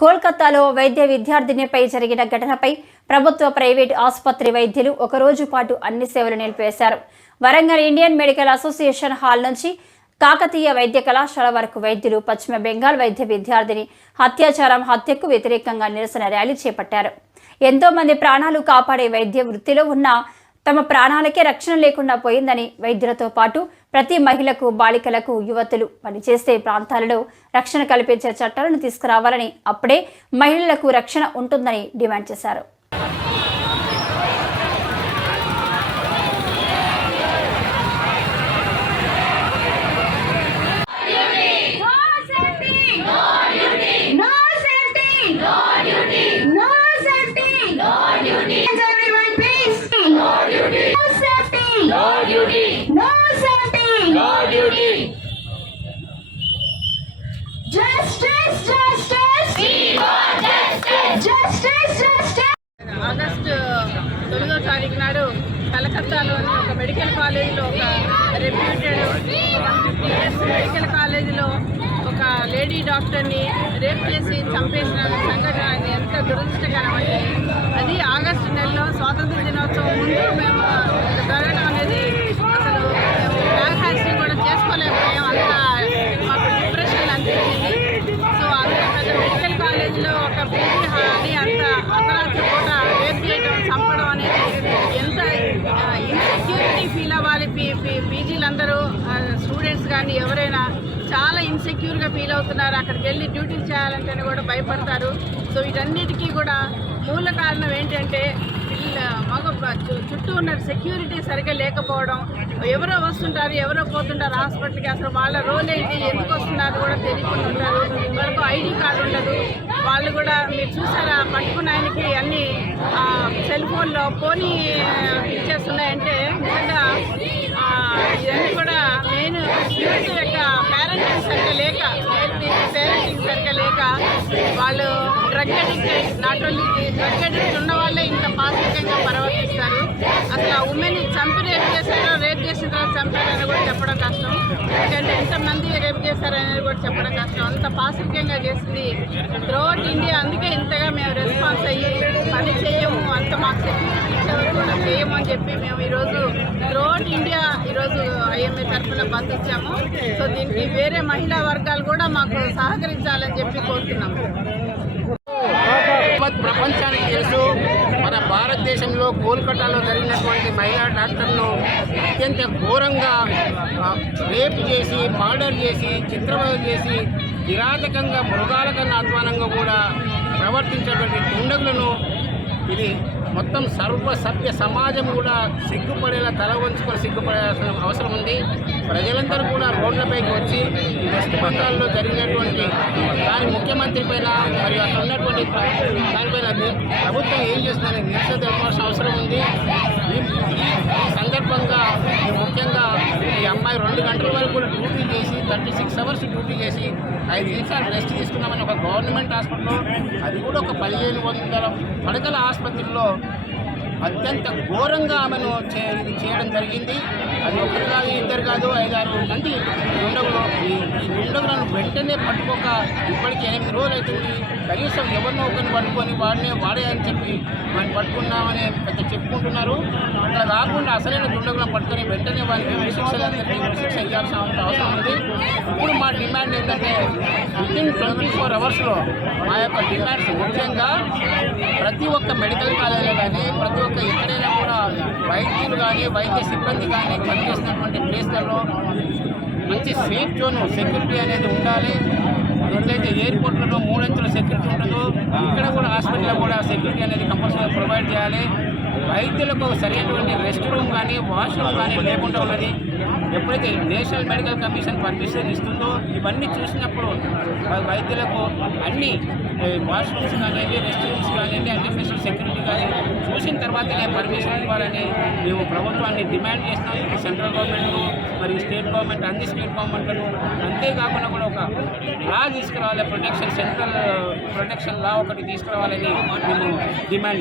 కోల్కతాలో వైద్య విద్యార్థినిపై జరిగిన ఘటనపై ప్రభుత్వ ప్రైవేటు ఆసుపత్రి వైద్యులు ఒక రోజు పాటు అన్ని సేవలు నిలిపివేశారు. Warangal Indian medical association hall నుంచి కాకతీయ వైద్య కళాశాల వరకు వైద్యులు పశ్చిమ బెంగాల్ వైద్య విద్యార్థిని హత్యకు వ్యతిరేకంగా నిరసన ర్యాలీ చేపట్టారు. ఎంతో మంది ప్రాణాలు కాపాడే వైద్య వృత్తిలో ఉన్న తమ ప్రాణాలకే రక్షణ లేకుండా పోయిందని, వైద్యులతో పాటు ప్రతి మహిళకు, బాలికలకు, యువతులు పనిచేసే ప్రాంతాలలో రక్షణ కల్పించే చట్టాలను తీసుకురావాలని, అప్పుడే మహిళలకు రక్షణ ఉంటుందని డిమాండ్ చేశారు. No duty. No safety. No duty. Justice, justice. We want justice. Justice, justice. August 9వ తారీఖు నాడు కలకత్తాలోని ఒక మెడికల్ కాలేజీలో ఒక రెప్యూటెడ్ 150 ఇయర్స్ మెడికల్ కాలేజీలో ఒక లేడీ డాక్టర్ని రేప్ చేసి చంపేసిన సంఘటన అది ఎంత దురదృష్టకరం అంటే, అది ఆగస్టు నెలలో స్వాతంత్ర దినోత్సవం ముందు మేము జరగడం అనేది అసలు బ్యాక్ హ్యాస్టింగ్ కూడా చేసుకోలేకపోయాం. అంత మాకు డిప్రెషన్ అనిపించింది. సో అంత పెద్ద మెడికల్ కాలేజీలో ఒక పీజీ అని అంత అర్ధరాత్రి పూట రేప్ చేయడం, చంపడం అనేది ఎంత ఇన్సెక్యూరిటీ ఫీల్ అవ్వాలి. పీజీలందరూ స్టూడెంట్స్ కానీ ఎవరైనా చాలా ఇన్సెక్యూర్గా ఫీల్ అవుతున్నారు. అక్కడికి వెళ్ళి డ్యూటీలు చేయాలంటేనే కూడా భయపడతారు. సో వీటన్నిటికీ కూడా మూల కారణం ఏంటంటే చుట్టూ ఉన్న సెక్యూరిటీ సరిగ్గా లేకపోవడం. ఎవరో వస్తుంటారు, ఎవరో పోతుంటారు హాస్పిటల్కి. అసలు వాళ్ళ రోల్ ఏంటి, ఎందుకు వస్తున్నారు కూడా తెలియకుండా ఉంటారు. వాళ్ళకు ఐడి కార్డు ఉండదు. వాళ్ళు కూడా మీరు చూసారా, పట్టుకున్న ఆయనకి అన్ని సెల్ ఫోన్లో పోనీ పిక్చర్స్ ఉన్నాయంటే నిజంగా ఇవన్నీ కూడా మెయిన్ యూత్ యొక్క పేరెంటింగ్ సరిగ్గా లేక, పేరెంటింగ్ సరిగ్గా లేక వాళ్ళు drug addict, not only drug addict ఉన్న వాళ్ళే ఇంత పాజిటివ్గా ప్రవర్తిస్తారు. అసలు ఆ ఉమెన్ చంపి రేప్ చేశారో, రేప్ చేసిన తర్వాత చంపారని కూడా చెప్పడం కష్టం. ఎందుకంటే ఎంతమంది రేప్ చేశారనేది కూడా చెప్పడం కష్టం. అంత పాజిటివ్గా చేసింది త్రూఅవుట్ ఇండియా. అందుకే ఇంతగా మేము రెస్పాన్స్ అయ్యి పని చేయము, అంత మాకు సెక్యూరిటీ ఇచ్చేవారు కూడా చేయము అని చెప్పి మేము ఈరోజు త్రూఅవుట్ ఇండియా ఈరోజు ఐఎంఏ తరఫున బంద్ ఇచ్చాము. సో దీనికి వేరే మహిళా వర్గాలు కూడా మాకు సహకరించాలని చెప్పి కోరుతున్నాము. ప్రపంచానికి తెలుసు, మన భారతదేశంలో కోల్కతాలో జరిగినటువంటి మహిళా డాక్టర్ను అత్యంత ఘోరంగా రేప్ చేసి, మర్డర్ చేసి, చిత్రవద చేసి, కిరాతకంగా మృగాల కన్నా అధ్వానంగా కూడా ప్రవర్తించేటువంటి దుండగులను ఇది మొత్తం సర్వసభ్య సమాజం కూడా సిగ్గుపడేలా తల వంచుకొని సిగ్గుపడాల్సిన అవసరం ఉంది. ప్రజలందరూ కూడా రోడ్లపైకి వచ్చి వెస్ట్ బెంగాల్లో జరిగినటువంటి దాని ముఖ్యమంత్రి పైన మరియు అక్కడ ఉన్నటువంటి దానిపైన ప్రభుత్వం ఏం చేస్తుందని నిరసన తెలపాల్సిన అవసరం ఉంది. ఈ సందర్భంగా ముఖ్యంగా ఈ అమ్మాయి 2 గంటల వరకు కూడా డ్యూటీ చేసి 36 అవర్స్ డ్యూటీ చేసి 5 నిమిషాలు రెస్ట్ తీసుకున్నామని ఒక గవర్నమెంట్ హాస్పిటల్లో, అది కూడా ఒక 1500 పడకల ఆసుపత్రిలో అత్యంత ఘోరంగా ఆమెను చేయడం జరిగింది. అది ఒకరు కాదు, ఇద్దరు కాదు, 5-6 మంది దుండగులు. ఈ దుండగులను వెంటనే పట్టుకోక ఇప్పటికీ 8 రోజులు అవుతుంది. కనీసం ఎవరినో ఒకరిని పట్టుకొని వాడే అని చెప్పి మనం పట్టుకున్నామని పెద్ద చెప్పుకుంటున్నారు. అట్లా కాకుండా అసలైన దుండగులను పట్టుకొని వెంటనే వాళ్ళకి శిక్ష ఇవ్వాల్సిన అవసరం ఉంది. ఇప్పుడు మా డిమాండ్ ఏంటంటే వితిన్ 24 అవర్స్లో మా యొక్క డిమాండ్స్ ముఖ్యంగా ప్రతి ఒక్క మెడికల్ కాలేజీలో కానీ, ప్రతి ఒక్క ఎక్కడైనా కూడా వైద్యులు కానీ, వైద్య సిబ్బంది కానీ పనిచేస్తున్నటువంటి ప్లేస్లలో మంచి సేఫ్ జోన్ సెక్యూరిటీ అనేది ఉండాలి. ఎట్లయితే ఎయిర్పోర్ట్లలో 3 అంచెల సెక్యూరిటీ ఉంటుందో ఇక్కడ కూడా హాస్పిటల్లో కూడా సెక్యూరిటీ అనేది కంపల్సరీ ప్రొవైడ్ చేయాలి. వైద్యులకు సరైనటువంటి రెస్ట్ రూమ్ కానీ, వాష్రూమ్ కానీ లేకుండా ఉన్నది. ఎప్పుడైతే నేషనల్ మెడికల్ కమిషన్ పర్మిషన్ ఇస్తుందో ఇవన్నీ చూసినప్పుడు వైద్యులకు అన్ని వాష్రూమ్స్ కానివ్వండి, రెస్ట్ రూమ్స్ కానివ్వండి, అన్ని స్పెషల్ సెక్యూరిటీ కానీ చూసిన తర్వాతనే పర్మిషన్ ఇవ్వాలని మేము ప్రభుత్వాన్ని డిమాండ్ చేస్తాం. సెంట్రల్ గవర్నమెంట్ మరియు స్టేట్ గవర్నమెంట్, అన్ని స్టేట్ గవర్నమెంట్లను. అంతేకాకుండా కూడా ఒక లా తీసుకురావాలి, సెంట్రల్ ప్రొటెక్షన్ లా ఒకటి తీసుకురావాలని మేము డిమాండ్